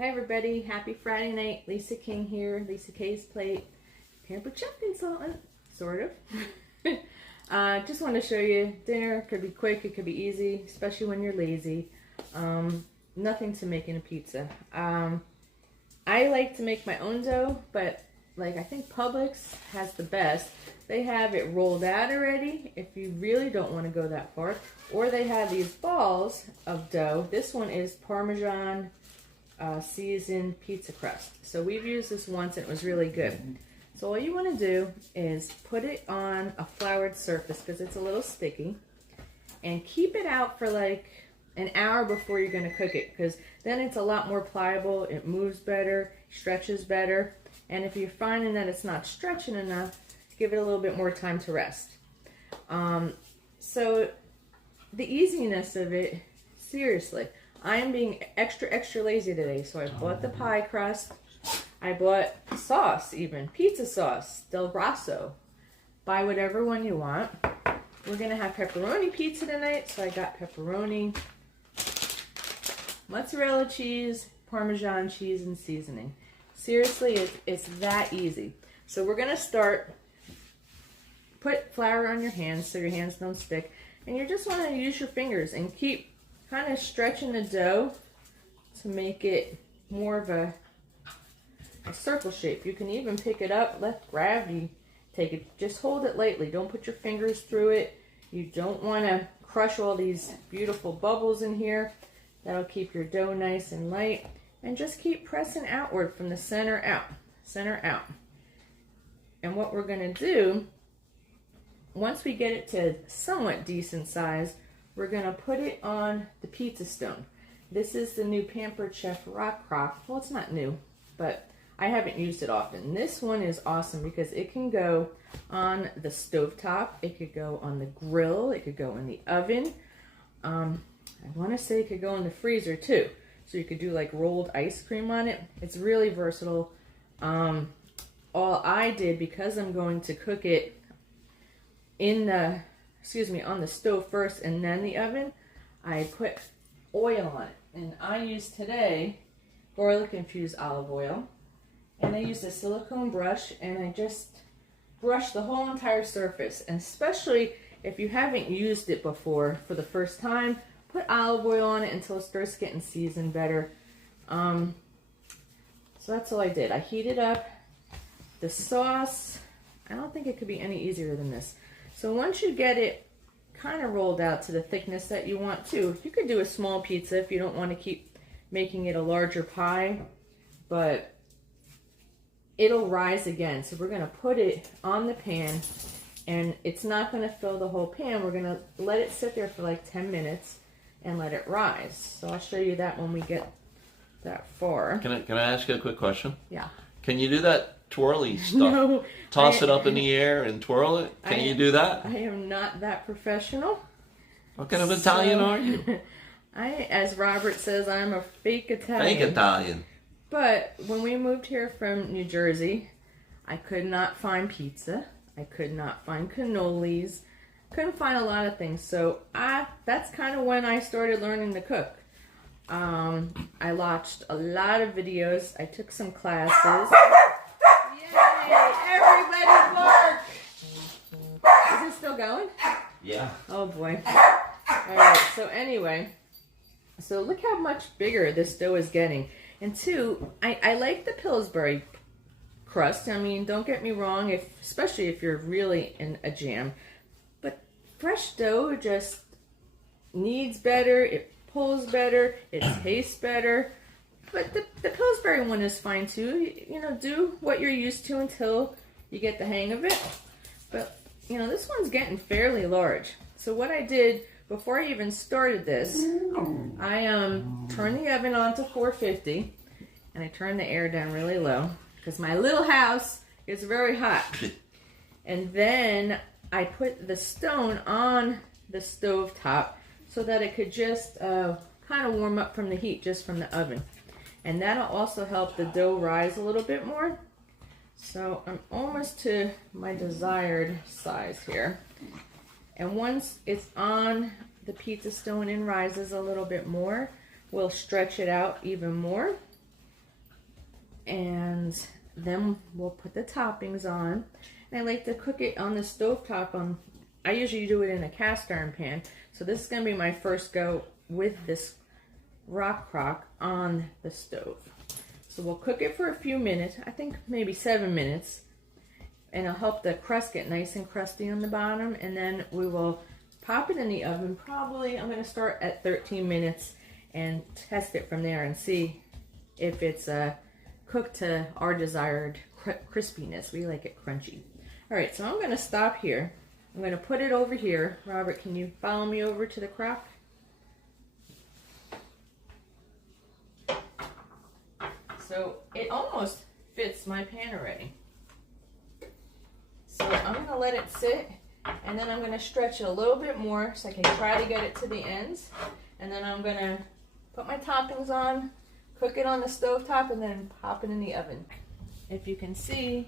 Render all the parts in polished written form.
Hi everybody, happy Friday night. Lisa King here, Lisa K's Plate, Pampered chef consultant, sort of. Just want to show you, dinner could be quick, it could be easy, especially when you're lazy. Nothing to making a pizza. I like to make my own dough, but like I think Publix has the best. They have it rolled out already if you really don't want to go that far. Or they have these balls of dough. This one is Parmesan seasoned pizza crust. So we've used this once and it was really good. So all you want to do is put it on a floured surface because it's a little sticky. And keep it out for like an hour before you're going to cook it, because then it's a lot more pliable, it moves better, stretches better. And if you're finding that it's not stretching enough, give it a little bit more time to rest. So the easiness of it, seriously, I am being extra lazy today. So I bought the pie crust, I bought sauce, even pizza sauce, Del Rosso. Buy whatever one you want. We're gonna have pepperoni pizza tonight, so I got pepperoni, mozzarella cheese, Parmesan cheese, and seasoning. Seriously, it's that easy. So we're gonna start. Put flour on your hands so your hands don't stick, and you just want to use your fingers and keep kind of stretching the dough to make it more of a circle shape. You can even pick it up, let gravity take it. Just hold it lightly. Don't put your fingers through it. You don't want to crush all these beautiful bubbles in here. That'll keep your dough nice and light. And just keep pressing outward from the center out. Center out. And what we're going to do, once we get it to somewhat decent size, we're going to put it on the pizza stone. This is the new Pampered Chef RockCroc. Well, it's not new, but I haven't used it often. This one is awesome because it can go on the stovetop, it could go on the grill, it could go in the oven. I want to say it could go in the freezer too. So you could do like rolled ice cream on it. It's really versatile. All I did, because I'm going to cook it in the, on the stove first and then the oven, I put oil on it. And I used today garlic infused olive oil. And I used a silicone brush and I just brushed the whole entire surface. And especially if you haven't used it before for the first time, put olive oil on it until it starts getting seasoned better. So that's all I did. I heated up the sauce. I don't think it could be any easier than this. So once you get it kind of rolled out to the thickness that you want to, you could do a small pizza if you don't want to keep making it a larger pie, but it'll rise again. So we're going to put it on the pan, and it's not going to fill the whole pan. We're going to let it sit there for like 10 minutes and let it rise. So I'll show you that when we get that far. Can I ask you a quick question? Yeah. Can you do that twirly stuff? No. Toss it up in the air and twirl it? Can you do that? I am not that professional. What kind of Italian are you? As Robert says, I'm a fake Italian. Fake Italian. But when we moved here from New Jersey, I could not find pizza. I could not find cannolis. Couldn't find a lot of things. So that's kind of when I started learning to cook. I watched a lot of videos. I took some classes. Yay! Everybody bark! Is it still going? Yeah. Oh boy. Alright, so anyway. So look how much bigger this dough is getting. And two, I like the Pillsbury crust. I mean, don't get me wrong, especially if you're really in a jam. But fresh dough just needs better. It pulls better. It tastes better. But the Pillsbury one is fine too. You know, do what you're used to until you get the hang of it. But, you know, this one's getting fairly large. So what I did before I even started this, I turned the oven on to 450 and I turned the air down really low because my little house is very hot. And then I put the stone on the stove top so that it could just kind of warm up from the heat just from the oven. And that'll also help the dough rise a little bit more. So I'm almost to my desired size here. And once it's on the pizza stone and rises a little bit more, we'll stretch it out even more. And then we'll put the toppings on. And I like to cook it on the stovetop. I usually do it in a cast iron pan. So this is going to be my first go with this RockCroc on the stove. So we'll cook it for a few minutes. I think maybe 7 minutes. And it'll help the crust get nice and crusty on the bottom. And then we will pop it in the oven. Probably I'm going to start at 13 minutes and test it from there and see if it's cooked to our desired crispiness. We like it crunchy. All right, so I'm going to stop here. I'm going to put it over here. Robert, can you follow me over to the crock? So it almost fits my pan already. So I'm going to let it sit, and then I'm going to stretch it a little bit more so I can try to get it to the ends. And then I'm going to put my toppings on, cook it on the stovetop, and then pop it in the oven. If you can see,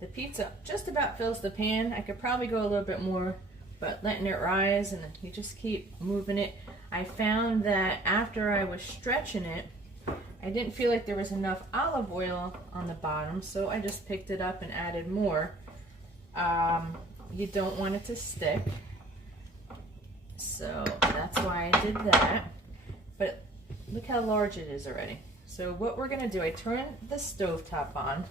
the pizza just about fills the pan. I could probably go a little bit more, but letting it rise, and then you just keep moving it. I found that after I was stretching it, I didn't feel like there was enough olive oil on the bottom, so I just picked it up and added more. You don't want it to stick, so that's why I did that. But look how large it is already. So what we're going to do, I turn the stovetop on.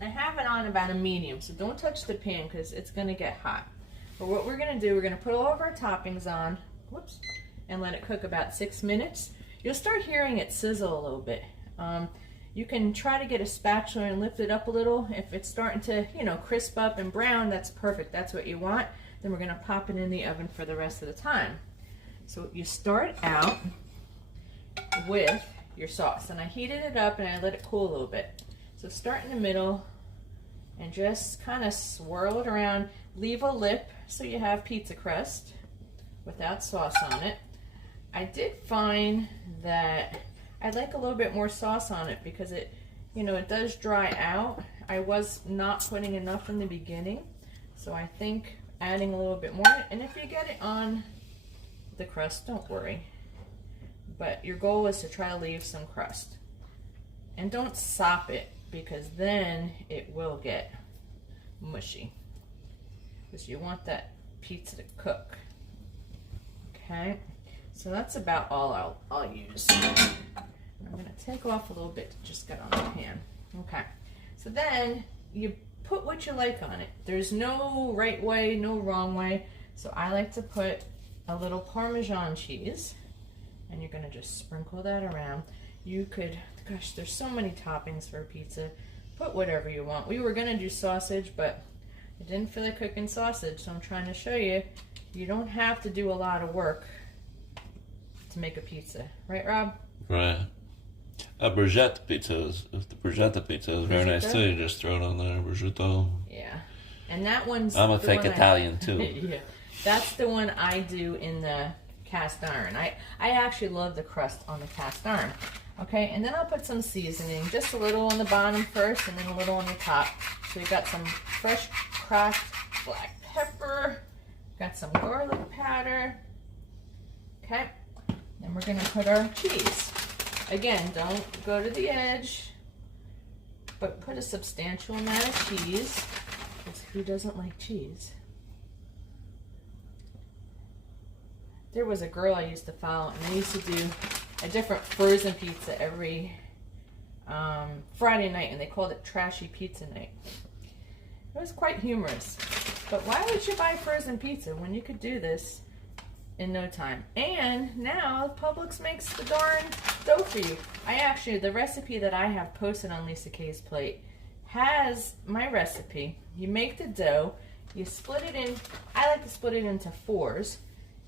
I have it on about a medium, so don't touch the pan because it's going to get hot. But what we're going to do, we're going to put all of our toppings on, whoops, and let it cook about 6 minutes. You'll start hearing it sizzle a little bit. You can try to get a spatula and lift it up a little. If it's starting to, crisp up and brown, that's perfect. That's what you want. Then we're going to pop it in the oven for the rest of the time. So you start out with your sauce, and I heated it up and I let it cool a little bit. So start in the middle and just kind of swirl it around. Leave a lip so you have pizza crust without sauce on it. I did find that I like a little bit more sauce on it because it does dry out. I was not putting enough in the beginning, so I think adding a little bit more. And if you get it on the crust, don't worry. But your goal is to try to leave some crust. And don't sop it, because then it will get mushy. Because you want that pizza to cook. Okay, so that's about all I'll use. I'm going to take off a little bit to just get on the pan. Okay, so then you put what you like on it. There's no right way, no wrong way. So I like to put a little Parmesan cheese, and you're going to just sprinkle that around. You could, gosh, there's so many toppings for a pizza. Put whatever you want. We were going to do sausage, but I didn't feel like cooking sausage, so I'm trying to show you, you don't have to do a lot of work to make a pizza. Right, Rob? Right. A bruschetta pizza is very nice too. You just throw it on there, bruschetta. Yeah. And that one's... I'm a fake Italian too. Yeah. That's the one I do in the cast iron. I actually love the crust on the cast iron. Okay, and then I'll put some seasoning, just a little on the bottom first and then a little on the top. So we've got some fresh cracked black pepper, got some garlic powder. Okay, then we're gonna put our cheese. Again, don't go to the edge, but put a substantial amount of cheese, because who doesn't like cheese? There was a girl I used to follow, and they used to do a different frozen pizza every Friday night, and they called it Trashy Pizza Night. It was quite humorous. But why would you buy frozen pizza when you could do this in no time? And now Publix makes the darn dough for you. The recipe that I have posted on Lisa K's plate has my recipe. You make the dough, you split it in, I like to split it into fours.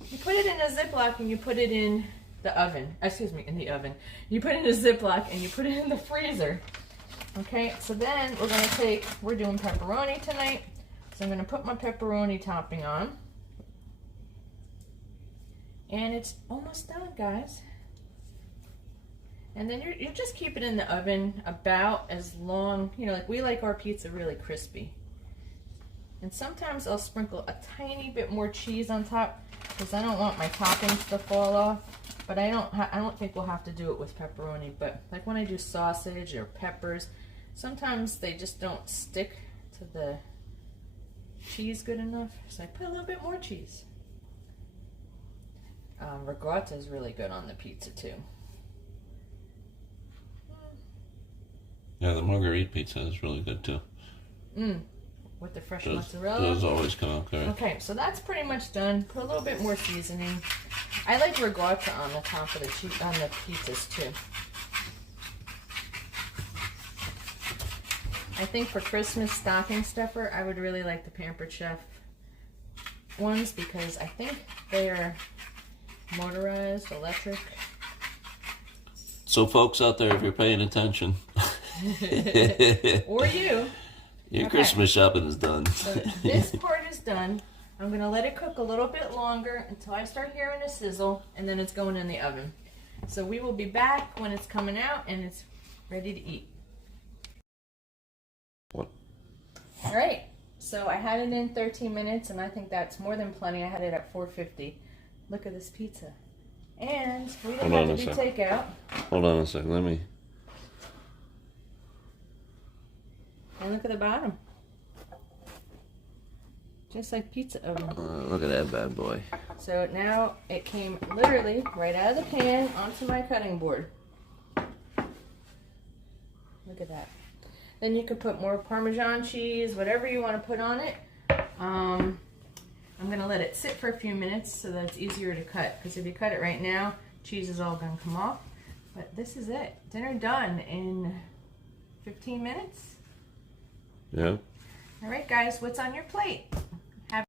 You put it in a Ziploc and you put it in the oven. In the oven. You put it in a Ziploc and you put it in the freezer. Okay, so then we're doing pepperoni tonight. So I'm going to put my pepperoni topping on. And it's almost done, guys. And then you just keep it in the oven about as long, like we like our pizza really crispy. And sometimes I'll sprinkle a tiny bit more cheese on top because I don't want my toppings to fall off. But I don't think we'll have to do it with pepperoni. But like when I do sausage or peppers, Sometimes they just don't stick to the cheese good enough, so I put a little bit more cheese. Ricotta is really good on the pizza too. Yeah, the margherita pizza is really good too. With the fresh Those mozzarella. always come out correct. Okay, so that's pretty much done. Put a little bit more seasoning. I like ricotta on the top of the on the pizzas too. I think for Christmas stocking stuffer, I would really like the Pampered Chef ones because I think they are motorized, electric. So folks out there, if you're paying attention, Or you. your Christmas shopping is done. So this part is done. I'm going to let it cook a little bit longer until I start hearing a sizzle, and then it's going in the oven. So we will be back when it's coming out and it's ready to eat. What? All right. So I had it in 13 minutes, and I think that's more than plenty. I had it at 450. Look at this pizza. And we don't have to do takeout. Hold on a second. Let me. And look at the bottom. Just like pizza oven. Look at that bad boy. So now it came literally right out of the pan onto my cutting board. Look at that. Then you could put more Parmesan cheese, whatever you want to put on it. I'm going to let it sit for a few minutes so that it's easier to cut. Because if you cut it right now, cheese is all going to come off. But this is it. Dinner done in 15 minutes. Yeah. All right, guys, what's on your plate? Have